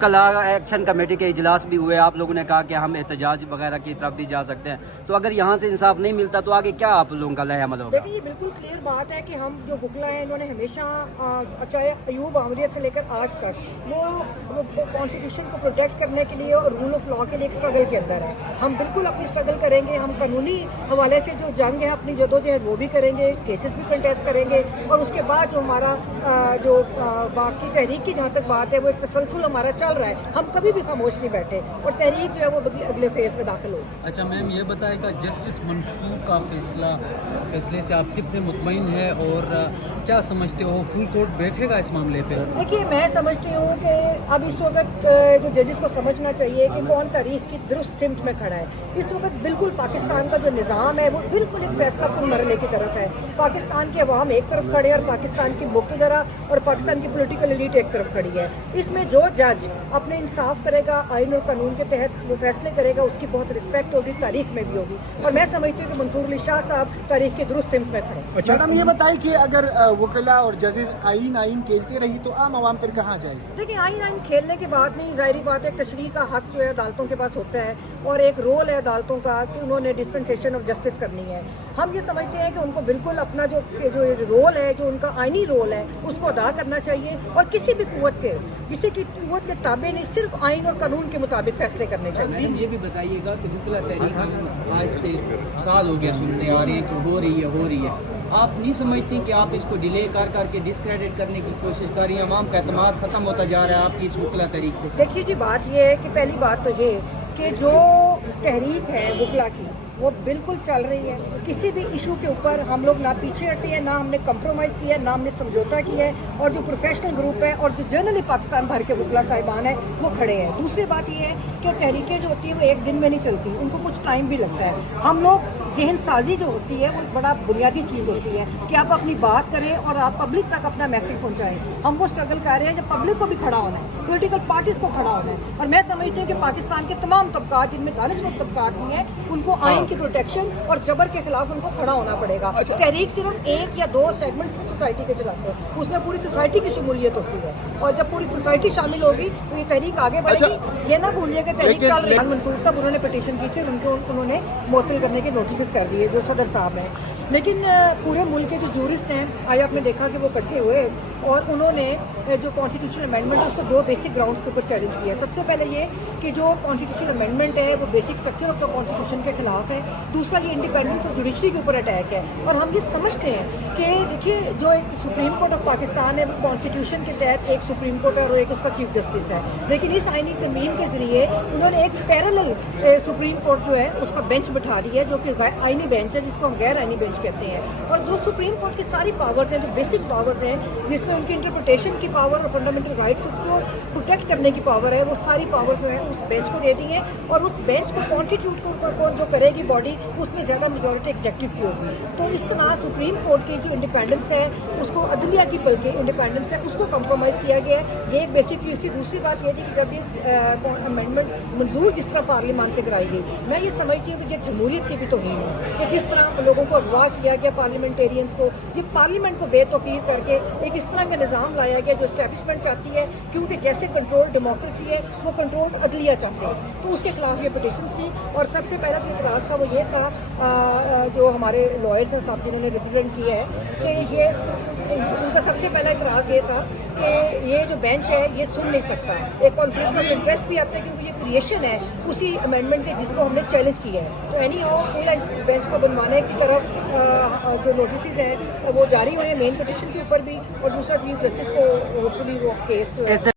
کل action committee کے اجلاس بھی ہوئے، آپ لوگوں نے کہا کہ ہم احتجاج وغیرہ کی طرف بھی جا سکتے ہیں، تو اگر یہاں سے انصاف نہیں ملتا تو آگے کیا آپ لوگوں کا لائحہ عمل ہوگا؟ دیکھیں یہ بالکل کلیئر بات ہے کہ ہم جو وکلا ہیں انہوں نے ہمیشہ چاہے ایوب آمریت سے لے کر آج تک وہ کانسٹیٹیوشن کو پروٹیکٹ کرنے کے لیے اور رول آف لا کے لیے ایک اسٹرگل کے اندر ہے. ہم بالکل اپنی اسٹرگل کریں گے. ہم قانونی حوالے سے جو جنگ ہے اپنی جدوجہد وہ بھی کریں گے، کیسز بھی کنٹیسٹ کریں گے، اور اس کے بعد جو ہمارا جو باقی تحریک کی جہاں تک بات ہے وہ ایک تسلسل ہمارا چل رہا ہے. ہم کبھی بھی خاموش نہیں بیٹھے اور تحریک جو ہے وہ اگلے فیز میں داخل ہو. اچھا میم یہ بتائے گا جسٹس منصور کا فیصلے سے آپ کتنے مطمئن ہیں اور کیا سمجھتے ہو فل کورٹ بیٹھے گا اس معاملے پہ؟ دیکھیے میں سمجھتی ہوں کہ اب اس وقت جو ججز کو سمجھنا چاہیے کہ کون تاریخ کی درست سمت میں کھڑا ہے. اس وقت بالکل پاکستان کا جو نظام ہے وہ بالکل ایک فیصلہ کن مرحلے کی طرف ہے. پاکستان کے عوام ایک طرف کھڑے اور پاکستان کی مقتدرہ اور پاکستان کی پولیٹیکل ایلیٹ ایک طرف کھڑی ہے. اس میں جو جج اپنے انصاف کرے گا، آئین اور قانون کے تحت وہ فیصلے کرے گا، اس کی بہت رسپیکٹ ہوگی، تاریخ میں بھی ہوگی. اور میں سمجھتی ہوں کہ منصور علی شاہ صاحب تاریخ کی درست سمت میں کھڑے. میڈم یہ بتائیں کہ اگر وکلا اور ججز آئین کھیلتے رہی تو عام عوام پھر کہاں جائے گی؟ دیکھیں آئین کھیلنے کی بات نہیں، ظاہری بات ہے تشریح کا حق جو ہے عدالتوں کے پاس ہوتا ہے اور ایک رول ہے عدالتوں کا کہ انہوں نے ڈسپنسیشن آف جسٹس کرنی ہے. ہم یہ سمجھتے ہیں کہ ان کو بالکل اپنا جو رول ہے، جو ان کا آئینی رول ہے، اس کو ادا کرنا چاہیے اور کسی بھی کسی کی قوت کے تابع نہیں، صرف آئین اور قانون کے مطابق فیصلے کرنے چاہیے. یہ بھی بتائیے گا کہ وکلا تحریک ہم آج سے سال ہو گیا سنتے آ رہے ہیں کہ ہو رہی ہے. آپ نہیں سمجھتی کہ آپ اس کو ڈیلے کر کے ڈسکریڈٹ کرنے کی کوشش کر رہی ہیں؟ عوام کا اعتماد ختم ہوتا جا رہا ہے آپ کی اس وکلا تحریک سے. دیکھیے جی بات یہ ہے کہ پہلی بات تو یہ کہ جو تحریک ہے وکلا کی وہ بالکل چل رہی ہے. کسی بھی ایشو کے اوپر ہم لوگ نہ پیچھے ہٹے ہیں، نہ ہم نے کمپرومائز کیا ہے، نہ ہم نے سمجھوتا کیا ہے. اور جو پروفیشنل گروپ ہے اور جو جنرلی پاکستان بھر کے وکلا صاحبان ہیں وہ کھڑے ہیں. دوسری بات یہ ہے کہ تحریکیں جو ہوتی ہیں وہ ایک دن میں نہیں چلتی، ان کو کچھ ٹائم بھی لگتا ہے. ہم لوگ ذہن سازی جو ہوتی ہے وہ بڑا بنیادی چیز ہوتی ہے کہ آپ اپنی بات کریں اور آپ پبلک تک اپنا میسج پہنچائیں. ہم وہ اسٹرگل کر رہے ہیں جب پبلک کو بھی کھڑا ہونا ہے، پولیٹیکل پارٹیز کو کھڑا ہونا ہے. اور میں سمجھتی ہوں کہ پاکستان کے تمام طبقات جن میں دانشور طبقات بھی ہیں ان کو آئین کی پروٹیکشن اور جبر کے خلاف ان کو کھڑا ہونا پڑے گا. تحریک صرف ایک یا دو سیگمنٹس سوسائٹی کے چلاتے ہیں، اس میں پوری سوسائٹی کی شمولیت ہوتی ہے اور جب پوری سوسائٹی شامل ہوگی تو یہ تحریک آگے بڑھے گی. یہ نہ بھولیے کہ تحریک چل رہی ہے. منصور صاحب انہوں نے پٹیشن کی تھی، انہوں نے معطل کرنے کے نوٹسز کر دیے جو صدر صاحب ہیں. لیکن پورے ملک کے جو جورسٹ ہیں آج آپ نے دیکھا کہ وہ اکٹھے ہوئے اور انہوں نے جو کانسٹیٹیوشن امینڈمنٹ ہے اس کو دو بیسک گراؤنڈس کے اوپر چیلنج کیا. سب سے پہلے یہ کہ جو کانسٹیٹیوشن امینڈمنٹ ہے وہ basic structure of the constitution کے خلاف ہے. دوسرا یہ انڈیپینڈنس آف جوڈیشری کے اوپر اٹیک ہے. اور ہم یہ سمجھتے ہیں کہ دیکھیے جو ایک سپریم کورٹ آف پاکستان ہے وہ کانسٹیٹیوشن کے تحت ایک سپریم کورٹ ہے اور ایک اس کا چیف جسٹس ہے. لیکن اس آئینی ترمیم کے ذریعے انہوں نے ایک پیرالل سپریم کورٹ جو ہے اس کا بینچ بٹھا دی ہے جو کہ آئینی بینچ ہے جس کو ہم غیر آئینی بینچ کہتے ہیں. اور جو سپریم کورٹ کی ساری پاورز ہیں، جو بیسک پاورز ہیں جس میں ان کی انٹرپریٹیشن کی پاور اور فنڈامنٹل رائٹس کو پروٹیکٹ کرنے کی پاور ہے، وہ ساری پاور جو ہے اس بینچ کو دے دی ہیں. اور اس بینچ کو کانسٹیٹیوٹ کو جو کرے گی باڈی اس میں زیادہ میجورٹی ایگزیکٹو کی ہوگی. تو اس طرح سپریم کورٹ کی جو انڈیپینڈنس ہے اس کو عدلیہ کی بلکہ انڈیپینڈنس ہے اس کو کمپرومائز کیا گیا ہے. یہ ایک بیسک چیز تھی. دوسری بات یہ تھی کہ جب یہ امینڈمنٹ منظور جس طرح پارلیمان سے کرائی گئی، میں یہ سمجھتی ہوں کہ یہ جمہوریت کی بھی توہین ہے کہ جس طرح لوگوں کو اغوا کیا گیا پارلیمنٹیرینس کو. یہ پارلیمنٹ کو بے توقیر کر کے ایک اس طرح کا نظام لایا گیا جو اسٹیبلشمنٹ چاہتی ہے، کیونکہ جیسے کنٹرول ڈیموکریسی ہے وہ کنٹرول عدلیہ چاہتے ہیں. تو اس کے خلاف یہ پٹیشنز تھی. اور سب سے پہلا جو اعتراض تھا وہ یہ تھا جو ہمارے لائرز ہیں صاحب جنہوں نے ریپرزینٹ کیا ہے کہ ان کا سب سے پہلا اعتراض یہ تھا کہ یہ جو بینچ ہے یہ سن نہیں سکتا. ایک کانفلکٹ آف انٹرسٹ بھی آتا ہے کیونکہ یہ کریشن ہے اسی امینڈمنٹ کے جس کو ہم نے چیلنج کیا ہے. تو اینی ہاؤ فل بینچ کو بنوانے کی طرف جو نوٹسز ہیں وہ جاری ہوئے ہیں مین پٹیشن کے اوپر بھی، اور دوسرا چیف جسٹس کو ہوپ فلی وہ کیس جو ہے